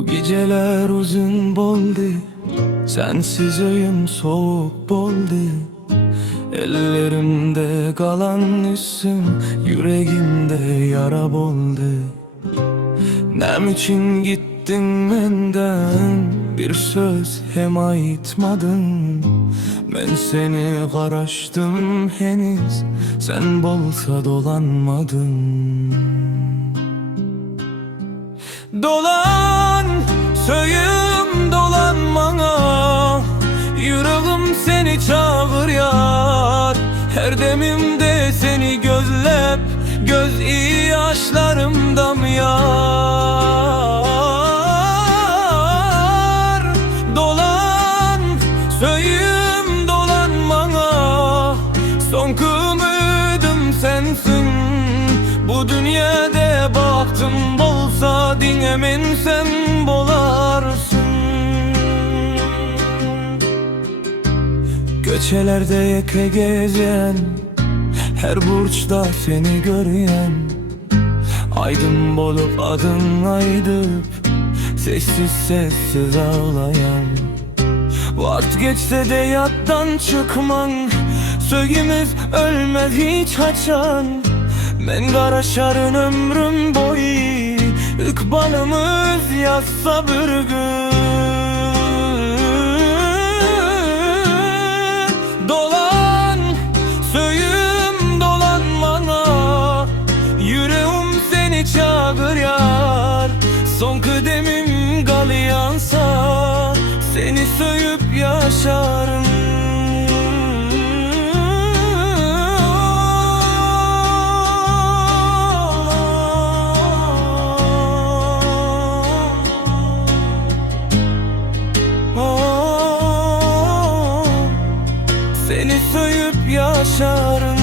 Bu geceler uzun boldu, sensiz öyüm soğuk boldu. Ellerimde kalan üssüm, yüreğimde yara boldu. Nem için gittin menden, bir söz hem aytmadın. Ben seni karaştım henüz, sen bolsa dolanmadın. Dolan, söyüm dolanmana, yüreğim seni çağır yar. Her demimde seni gözlep, göz iyi yaşlarımdam yar. Dolan, söyüm dolanmana, son ümidim sensin. Bu dünyada baktım bolsa, dinlemen sen bolarsın. Göçelerde yeke gezen, her burçta seni gören. Aydın bolup adın aydıp, sessiz sessiz ağlayan. Vart geçse de yattan çıkman, sögümüz ölmez hiç haçan. Ben karaşarın ömrüm boyu, ikbalımız yazsa bir gün. Dolan, söyüm dolanmana, yüreğim seni çağır yar. Son kıdemim kalyansa, seni söyüp yaşarım. Seni söyüp yaşarım.